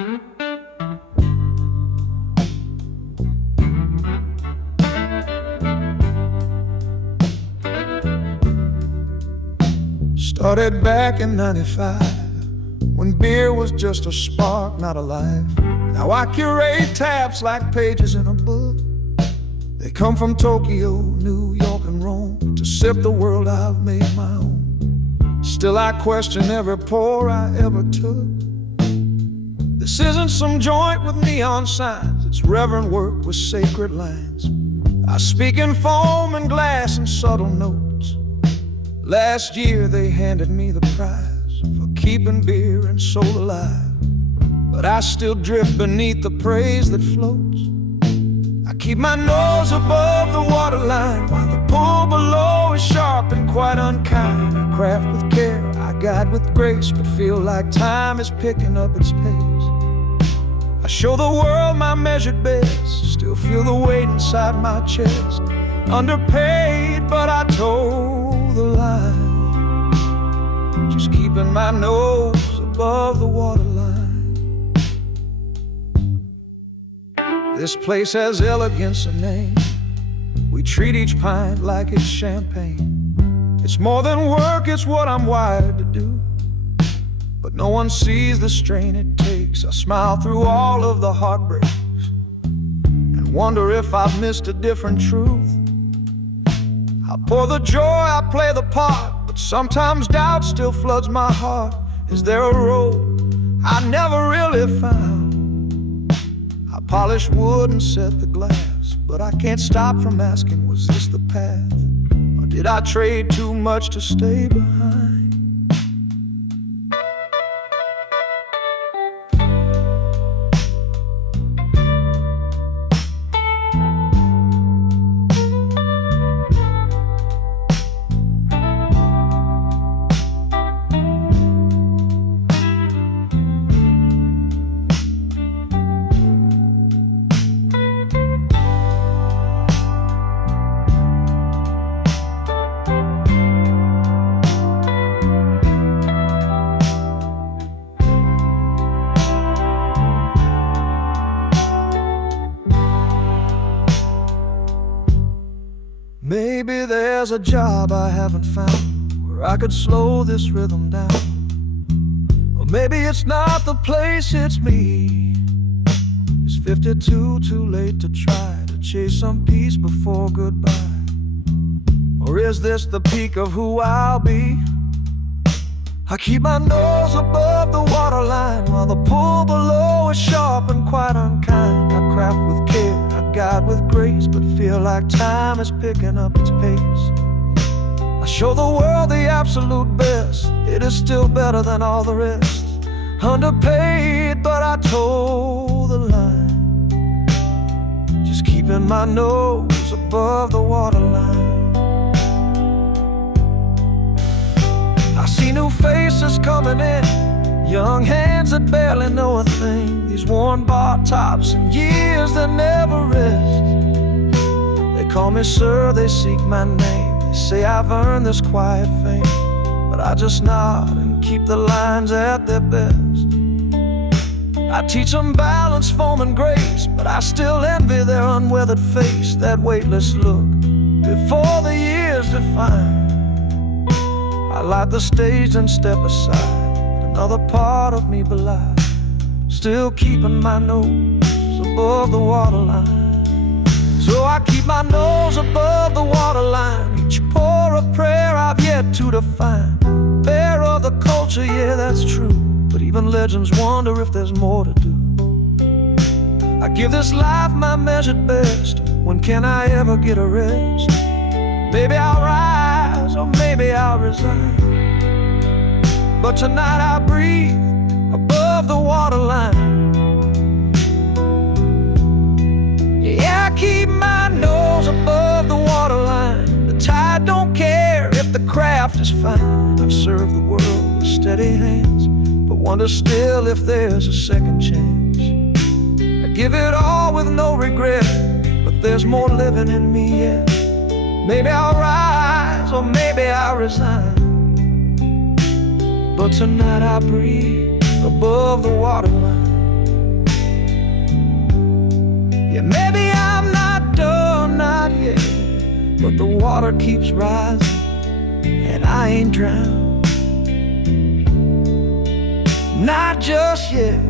Started back in '95, when beer was just a spark, not a life. Now I curate taps like pages in a book. They come from Tokyo, New York, and Rome to sip the world I've made my own. Still I question every pour I ever took. This isn't some joint with neon signs, it's reverent work with sacred lines. I speak in foam and glass and subtle notes. Last year they handed me the prize for keeping beer and soul alive. But I still drift beneath the praise that floats. I keep my nose above the waterline, while the pull below is sharp and quite unkind. I craft with care, I guide with grace, but feel like time is picking up its pace. I show the world my measured best, still feel the weight inside my chest. Underpaid, but I toe the line, just keeping my nose above the waterline. This place has elegance of name. We treat each pint like it's champagne. It's more than work, it's what I'm wired to do. But no one sees the strain it takes. I smile through all of the heartbreaks and wonder if I've missed a different truth. I pour the joy, I play the part, but sometimes doubt still floods my heart. Is there a road I never really found? I polish wood and set the glass, but I can't stop from asking, was this the path? Or did I trade too much to stay behind? Maybe there's a job I haven't found where I could slow this rhythm down. Or maybe it's not the place, it's me. Is 52 too late to try to chase some peace before goodbye? Or is this the peak of who I'll be? I keep my nose above the waterline, while the pull below is sharp and quite unkind. I craft with care, I guide with grace, but feel like time is picking up its pace. I show the world the absolute best, it is still better than all the rest. Underpaid, but I toe the line, just keeping my nose above the waterline. I see new faces coming in, young hands that barely know a thing. These worn bar tops and years that never rest. They call me sir, they seek my name. They say I've earned this quiet fame, but I just nod and keep the lines at their best. I teach them balance, form, and grace, but I still envy their unweathered face, that weightless look before the years define. I light the stage and step aside, another part of me belied, still keeping my nose above the waterline. So I keep my nose above the waterline, each pour a prayer I've yet to define. Bear of the culture, yeah, that's true, but even legends wonder if there's more to do. I give this life my measured best, when can I ever get a rest? Maybe I'll rise, or maybe I'll resign, but tonight I breathe above the waterline. Yeah, I keep my nose above the waterline. The tide don't care if the craft is fine. I've served the world with steady hands, but wonder still if there's a second chance. I give it all with no regret, but there's more living in me yet. Maybe I'll rise, or maybe I'll resign, but tonight I breathe above the waterline. water keeps rising, and I ain't drowned. Not just yet.